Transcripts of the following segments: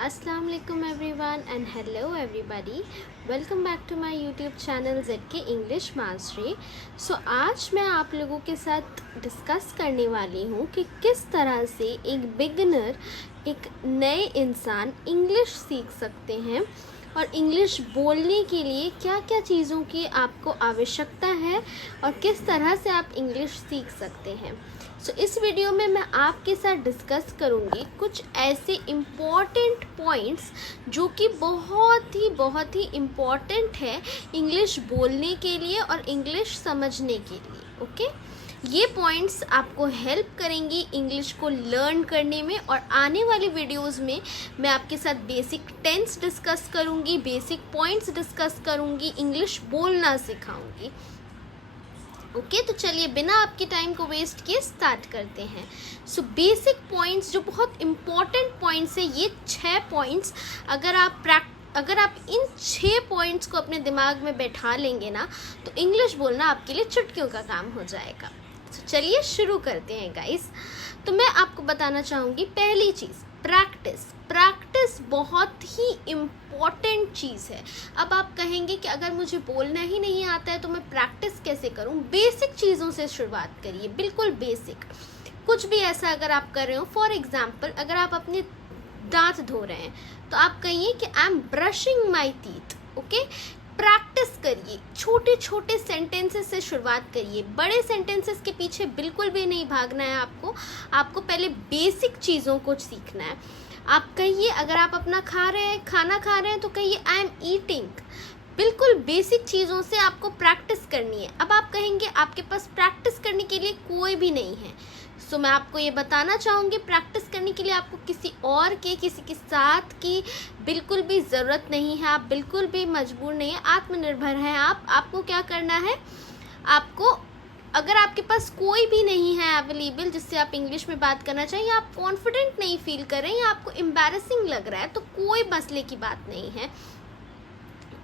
अस्सलाम वालेकुम everyone and hello everybody. Welcome back to my YouTube channel ZK English mastery. So आज मैं आप लोगों के साथ डिस्कस करने वाली हूँ कि किस तरह से एक बिगिनर, एक नए इंसान इंग्लिश सीख सकते हैं और इंग्लिश बोलने के लिए क्या क्या चीज़ों की आपको आवश्यकता है और किस तरह से आप इंग्लिश सीख सकते हैं। सो इस वीडियो में मैं आपके साथ डिस्कस करूँगी कुछ ऐसे इम्पॉर्टेंट पॉइंट्स जो कि बहुत ही इम्पॉर्टेंट है इंग्लिश बोलने के लिए और इंग्लिश समझने के लिए। ओके, ये पॉइंट्स आपको हेल्प करेंगी इंग्लिश को लर्न करने में। और आने वाली वीडियोस में मैं आपके साथ बेसिक टेंस डिस्कस करूँगी, बेसिक पॉइंट्स डिस्कस करूँगी, इंग्लिश बोलना सिखाऊँगी। ओके, तो चलिए बिना आपके टाइम को वेस्ट किए स्टार्ट करते हैं। सो बेसिक पॉइंट्स जो बहुत इम्पॉर्टेंट पॉइंट्स है, ये 6 पॉइंट्स अगर आप इन 6 पॉइंट्स को अपने दिमाग में बैठा लेंगे ना, तो इंग्लिश बोलना आपके लिए चुटकियों का काम हो जाएगा। तो चलिए शुरू करते हैं गाइस। तो मैं आपको बताना चाहूँगी पहली चीज़, प्रैक्टिस बहुत ही इम्पॉर्टेंट चीज़ है। अब आप कहेंगे कि अगर मुझे बोलना ही नहीं आता है तो मैं प्रैक्टिस कैसे करूं? बेसिक चीज़ों से शुरुआत करिए, बिल्कुल बेसिक। कुछ भी ऐसा अगर आप कर रहे हो, फॉर एग्जाम्पल अगर आप अपने दांत धो रहे हैं तो आप कहिए कि I am brushing my teeth. Okay, practice करिए, छोटे छोटे सेंटेंसेस से शुरुआत करिए। बड़े सेंटेंसेस के पीछे बिल्कुल भी नहीं भागना है आपको पहले बेसिक चीज़ों को सीखना है। आप कहिए, अगर आप अपना खाना खा रहे हैं तो कहिए आई एम ईटिंग। बिल्कुल बेसिक चीज़ों से आपको प्रैक्टिस करनी है। अब आप कहेंगे आपके पास प्रैक्टिस करने के लिए कोई भी नहीं है, सो मैं आपको ये बताना चाहूँगी प्रैक्टिस करने के लिए आपको किसी के साथ की बिल्कुल भी ज़रूरत नहीं है। आप बिल्कुल भी मजबूर नहीं है, आत्मनिर्भर हैं आपको क्या करना है, आपको अगर आपके पास कोई भी नहीं है अवेलेबल जिससे आप इंग्लिश में बात करना चाहिए, आप कॉन्फिडेंट नहीं फील कर रहे हैं या आपको एम्बैरेसिंग लग रहा है, तो कोई मसले की बात नहीं है।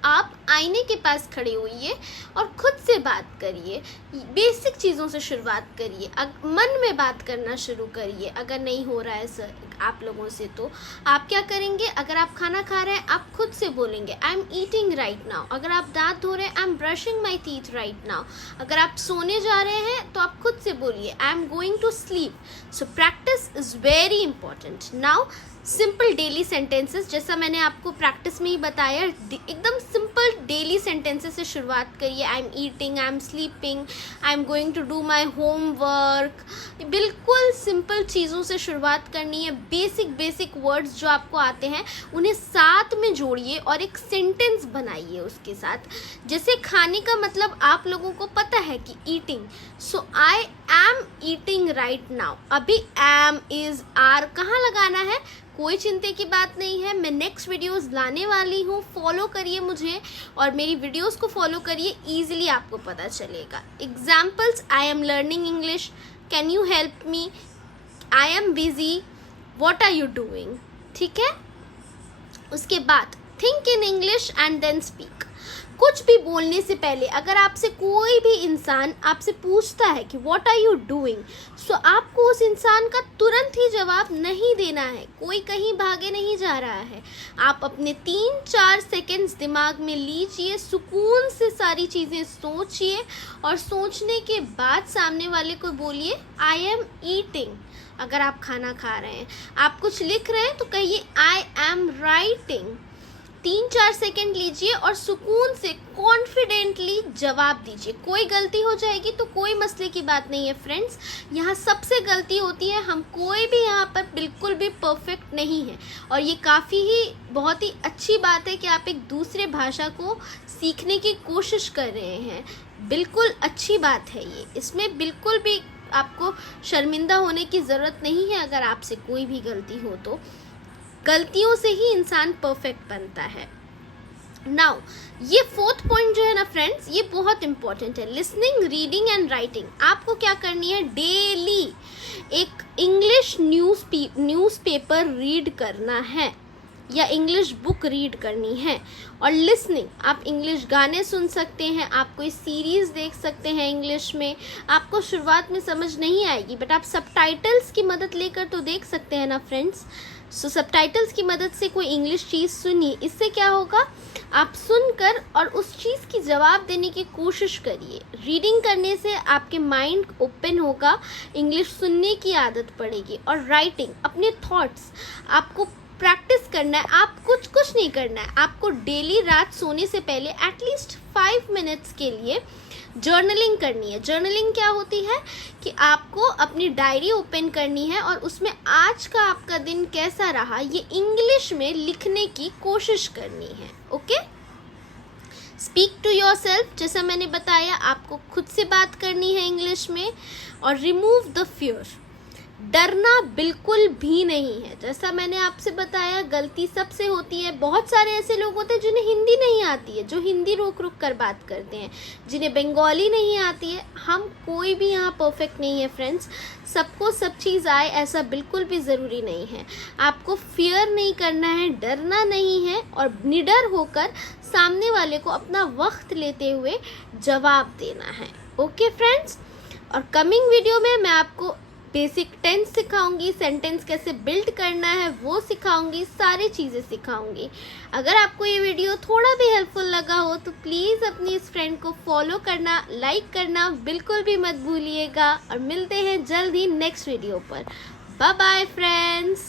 आप आईने के पास खड़े होइए और खुद से बात करिए। बेसिक चीज़ों से शुरुआत करिए, मन में बात करना शुरू करिए। अगर नहीं हो रहा है सर आप लोगों से, तो आप क्या करेंगे, अगर आप खाना खा रहे हैं आप खुद से बोलेंगे आई एम ईटिंग राइट नाउ। अगर आप दांत धो रहे हैं I am brushing my teeth right now. अगर आप सोने जा रहे हैं तो आप खुद से बोलिए I am going to sleep. So practice is very important. Now simple daily sentences, जैसा मैंने आपको प्रैक्टिस में ही बताया, एकदम सिंपल डेली सेंटेंसेस से शुरुआत करिए। I am eating, I am sleeping, I am going to do my homework. बिल्कुल सिंपल चीज़ों से शुरुआत करनी है। बेसिक वर्ड्स जो आपको आते हैं उन्हें साथ में जोड़िए और एक सेंटेंस बनाइए उसके साथ। जैसे खाने का मतलब आप लोगों को पता है कि eating, so I am eating right now. अभी एम, इज, आर कहाँ लगाना है, कोई चिंता की बात नहीं है। मैं नेक्स्ट वीडियोस लाने वाली हूँ, फॉलो करिए मुझे और मेरी वीडियोस को फॉलो करिए, ईजिली आपको पता चलेगा। Examples, I am learning English, can you help me, I am busy, what are you doing. ठीक है, उसके बाद think in English and then speak. कुछ भी बोलने से पहले अगर आपसे कोई भी इंसान आपसे पूछता है कि व्हाट आर यू डूइंग, सो आपको उस इंसान का तुरंत ही जवाब नहीं देना है। कोई कहीं भागे नहीं जा रहा है। आप अपने 3-4 सेकेंड्स दिमाग में लीजिए, सुकून से सारी चीज़ें सोचिए और सोचने के बाद सामने वाले को बोलिए आई एम ईटिंग। अगर आप खाना खा रहे हैं, आप कुछ लिख रहे हैं तो कहिए आई एम राइटिंग। 3-4 सेकेंड लीजिए और सुकून से कॉन्फिडेंटली जवाब दीजिए। कोई गलती हो जाएगी तो कोई मसले की बात नहीं है फ्रेंड्स, यहाँ सबसे गलती होती है, हम कोई भी यहाँ पर बिल्कुल भी परफेक्ट नहीं है। और ये बहुत ही अच्छी बात है कि आप एक दूसरे भाषा को सीखने की कोशिश कर रहे हैं, बिल्कुल अच्छी बात है ये। इसमें बिल्कुल भी आपको शर्मिंदा होने की ज़रूरत नहीं है अगर आपसे कोई भी गलती हो तो। गलतियों से ही इंसान परफेक्ट बनता है। नाउ ये 4th पॉइंट जो है ना फ्रेंड्स, ये बहुत इंपॉर्टेंट है, लिसनिंग, रीडिंग एंड राइटिंग। आपको क्या करनी है, डेली एक इंग्लिश न्यूज़पेपर रीड करना है या इंग्लिश बुक रीड करनी है। और लिसनिंग, आप इंग्लिश गाने सुन सकते हैं, आप कोई सीरीज़ देख सकते हैं इंग्लिश में। आपको शुरुआत में समझ नहीं आएगी बट आप सबटाइटल्स की मदद लेकर तो देख सकते हैं ना फ्रेंड्स। सो सबटाइटल्स की मदद से कोई इंग्लिश चीज़ सुनिए, इससे क्या होगा, आप सुनकर और उस चीज़ की जवाब देने की कोशिश करिए। रीडिंग करने से आपके माइंड ओपन होगा, इंग्लिश सुनने की आदत पड़ेगी। और राइटिंग, अपने थॉट्स आपको प्रैक्टिस करना है। आप कुछ नहीं करना है, आपको डेली रात सोने से पहले एटलीस्ट 5 मिनट्स के लिए जर्नलिंग करनी है। जर्नलिंग क्या होती है कि आपको अपनी डायरी ओपन करनी है और उसमें आज का आपका दिन कैसा रहा ये इंग्लिश में लिखने की कोशिश करनी है। Okay, speak to yourself, जैसा मैंने बताया आपको खुद से बात करनी है इंग्लिश में। और रिमूव द फियर, डरना बिल्कुल भी नहीं है। जैसा मैंने आपसे बताया, गलती सबसे होती है। बहुत सारे ऐसे लोग होते हैं जिन्हें हिंदी नहीं आती है, जो हिंदी रोक कर बात करते हैं, जिन्हें बंगाली नहीं आती है। हम कोई भी यहाँ परफेक्ट नहीं है फ्रेंड्स, सबको सब चीज़ आए ऐसा बिल्कुल भी ज़रूरी नहीं है। आपको फियर नहीं करना है, डरना नहीं है और निडर होकर सामने वाले को अपना वक्त लेते हुए जवाब देना है। ओके फ्रेंड्स, और कमिंग वीडियो में मैं आपको बेसिक टेंस सिखाऊंगी, सेंटेंस कैसे बिल्ड करना है वो सिखाऊंगी, सारी चीज़ें सिखाऊंगी। अगर आपको ये वीडियो थोड़ा भी हेल्पफुल लगा हो तो प्लीज़ अपनी इस फ्रेंड को फॉलो करना, लाइक करना बिल्कुल भी मत भूलिएगा। और मिलते हैं जल्द ही नेक्स्ट वीडियो पर। Bye bye friends.